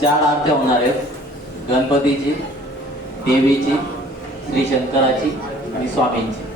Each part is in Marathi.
4 आरत्या होणार आहेत, गणपतीची, देवीची, श्री शंकराची आणि स्वामींची.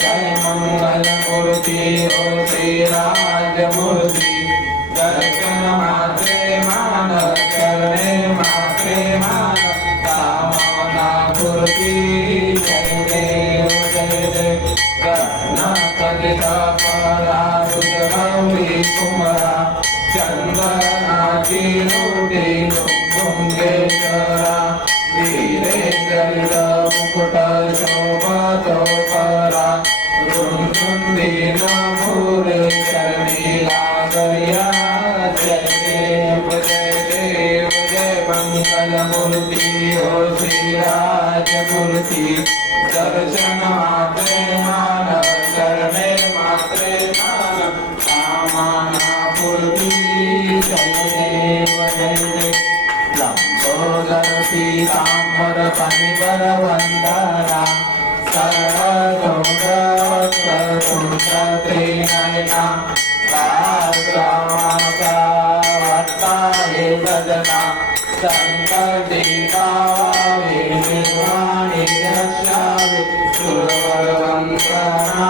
जय मंगल मूर्ति ओ श्री राजमूर्ति दर्शन मात्रे मान करणे मात्रे मान कामना पूर्ति जय देव जय देव कर्णाटक परा सुगौरी कुमरा चंदनाची रोटी कुंभेश्वरा वीरेंद्र मुकुट शोभतो परा रुंदीन मोरे चरणी लागया जय देव जय मंगल मूर्ति ओ श्री राजमूर्ति दर्शन मात्रे मान करणे मात्रे मान कामना पूर्ति जय देव जय देव लंबोदर पीतांबर फणिवर वंदना त्रिनयना वट्टाहे सजना संकटिकावे निर्वाणि रक्षावे सुरवरवंदना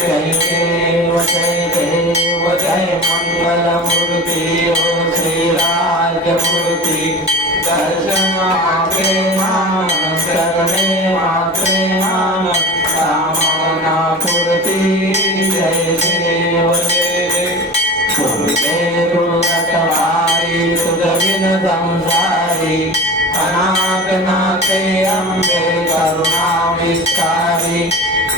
जय देव जय मंगल मूर्ति ओ श्री राजमूर्ति दर्शन मात्रे मान करणे मात्रे मान कामना पूर्ति जय देव गुरुदेव रखवारी सुगविन संसारी अनाथ नाथे अम्बे करुणा विस्तारी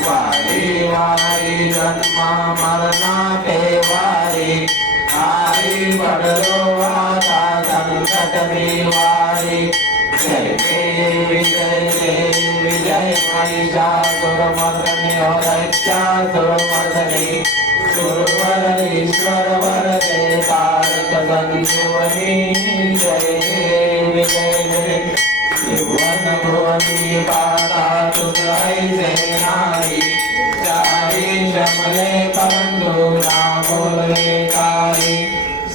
वारी वारी जन्म मरना के वारी आरी बड़ो आता संकट निवारी जय देवी जय महिषासुरमर्दनी और दैत्यासुरमर्दनी सुरवर ईश्वर वरदे तारक संजीवनी जय देवी जय भुवन भुवनी पाता तुझाई से नारी चारी जमले परंतु ना बोले कारी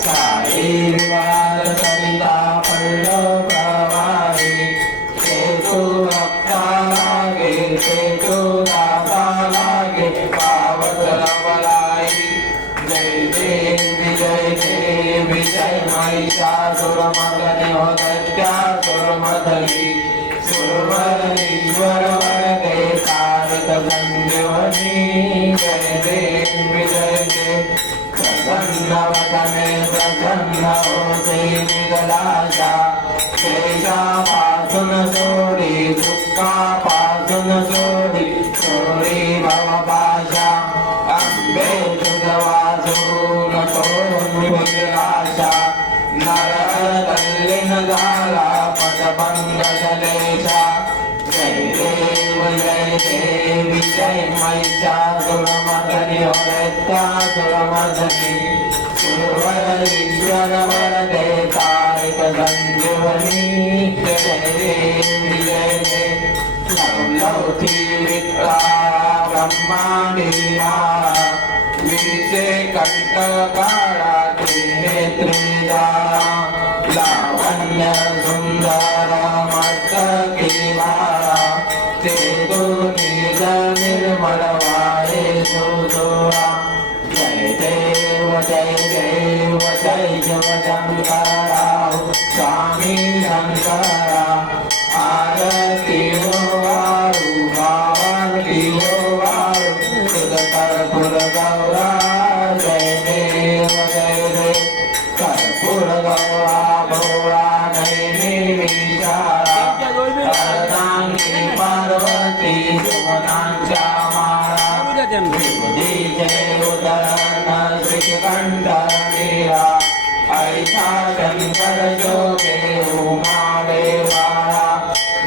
साई वार सविता पल्लो प्रवारी केतु अप्पा लागे केतु दाता लागे पावत लवलाई जय देवी जय महिषासुरमर्दनी हो दैत्यासुरमर्दनी सुरवर ईश्वर वरदे तारक संजीवनी जय देवी जय प्रसन्नवदने प्रसन्न होते निगलाशा शेषापासून सोडी दुःखापासून सोडी सोडी भवपाशा अंबे तुझवासून तोडून विलाशा नर तल्लीन झाला पटभंग जलेशा जय देवी जय महिषासुरमर्दनी हो दैत्यासुरमर्दनी सुरवर ईश्वर वरदे तारक संजीवनी जय देवी जय लौलौती विद्या ब्रह्मांडी विषे कंटकाळा त्रिनेत्री लावण्य सुंदर मस्तकी माळा ते तू निज निर्मळ वाळे सुदोरा जय देव जय शिवशंकरा स्वामी शंकरा आरती हो वाळू आरती हो वाळू तुझ कर्पूर गौरा जय वाचन जय उदयन श्रीकंठा ऐसा शंकर जो देव महादेवारा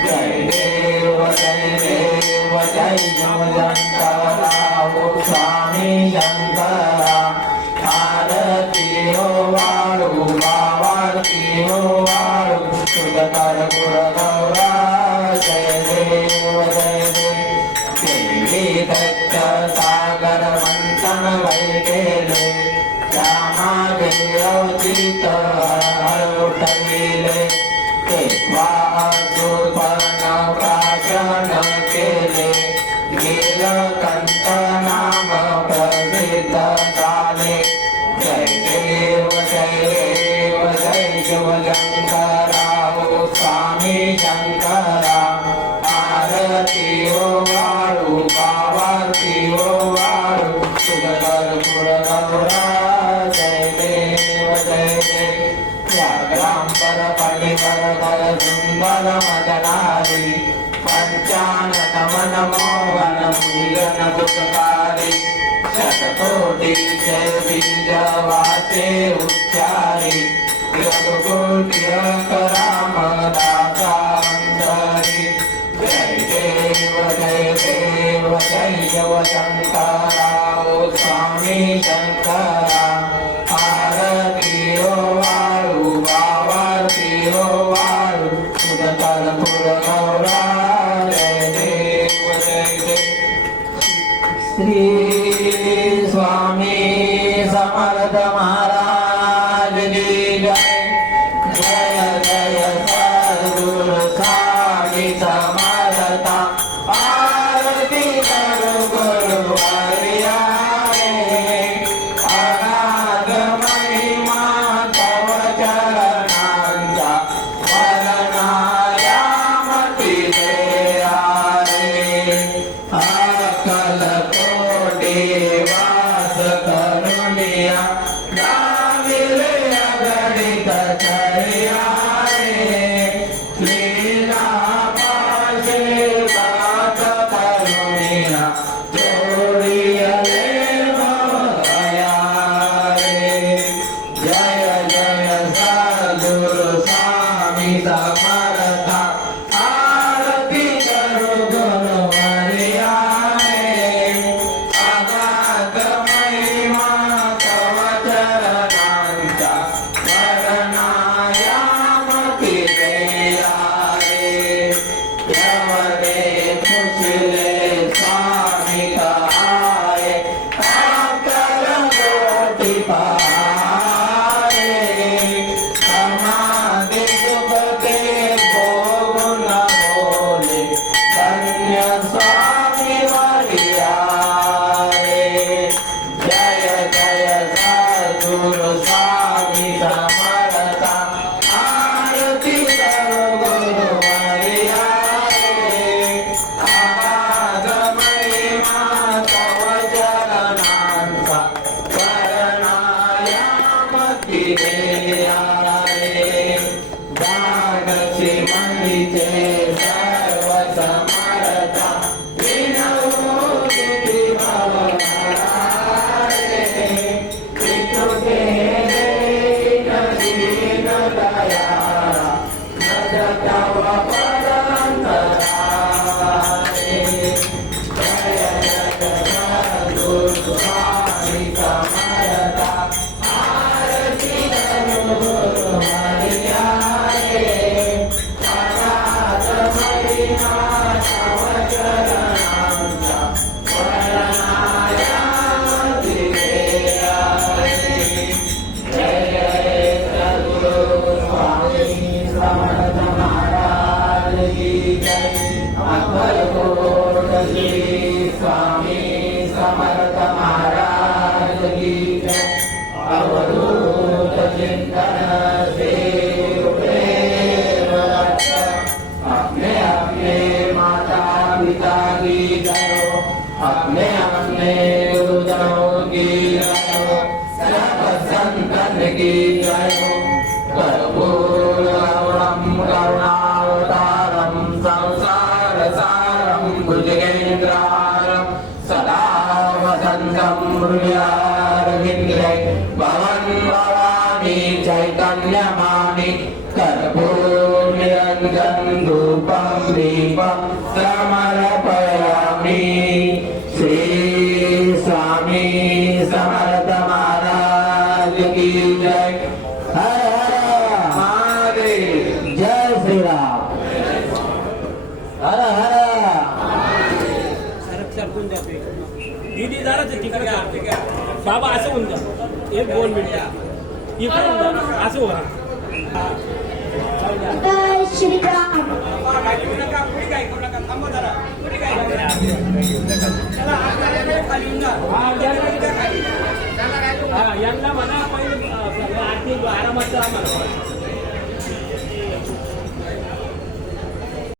जय देव जय शंकरा स्वामी शंकरा आरती हो वाळू बावारती हो वाळू सुखकर गुरगौरा जय देव देवी दत्त सागर मंथन वैगेले श्यामा देवतीत हरवटविले तेव्हा सुपर्ण प्राशन केले नीलकंठ नाम प्रसिद्ध झाले जय देव जय शिवशंकरा स्वामी शंकरा आरती हो वाळू बावारती हो वाळू सुखकर गुरगौरा जय देव व्याघ्रांबर परिवर सुंदर मदनारी पंचानन मन मोहन मुलन गुणकारी शतकोटी जय बीज वाचे उच्चारी रघुकुल राम दासा अंतरी जय देव जय शिव शंकरा स्वामी शंकरा आरती हो वाळू बावारती हो वाळू सुखकर गुरगौरा जय देव श्री स्वामी समर्थ महाराज की जय जय सद्गुरु स्वामी समर्थ आरती करो गुरु हरिया अनाथ महिमा तव चरणांचा वर्णायामती दे आरे अकल कोटी वास करुणिया गाविले अगणित चरिया लीला पाशे बात करुणिया जोडियले भवया जय जय सद्गुरु स्वामी समर्था आरती करो गुरु हरिया अगाध महिमा तव चरणांचा वर्णायामती दया यवने खुशिले स्वामी कहाये अकल कोटि पारे समाधि सुख के भोग न बोले धन्य स्वामी वरिया जय जय सद्गुरु स्वामी समर्था आरती करो गुरु हरिया अगाध महिमा तव चरणांचा वर्णायामती देया दानसी मनीचे सर्व समर्था विनोदी भवनारे पितृके दीन दया नजतव परंतरारे जय जय सद्गुरु स्वामी समर्था आरती करो गुरु हरिया अनाथ महिमा तव चरणांचा वर्णायामती देया जय जय सद्गुरु स्वामी समर्थ महाराज की जय अक्कलकोट श्री स्वामी समर्थ महाराज की जय अवधूत चिंतन से प्रेम रक्त अपने अपने माता पिता की जय अपने अपने गुरुजनों की जय सब संतन की जय कर्पूरगौरं करुणावतारं संसारसारं भुजगेन्द्रहारं सदा वसन्तं ब्रूयार्गिन्द्रे भवन् भवानी चैतन्यमानि कर्पूर्निरञ्जन धूपं दीपं समर्पयामि श्री स्वामी समर्थ महाराज की जय हर हर महादेव जय श्री राम हर हर दीदी जरा तिकडे बाबा असं होऊन जा एक 2 मिनिटं इकडे होऊन जा असं होणार जय श्री राम यांना म्हणा पहिले आरती आरामात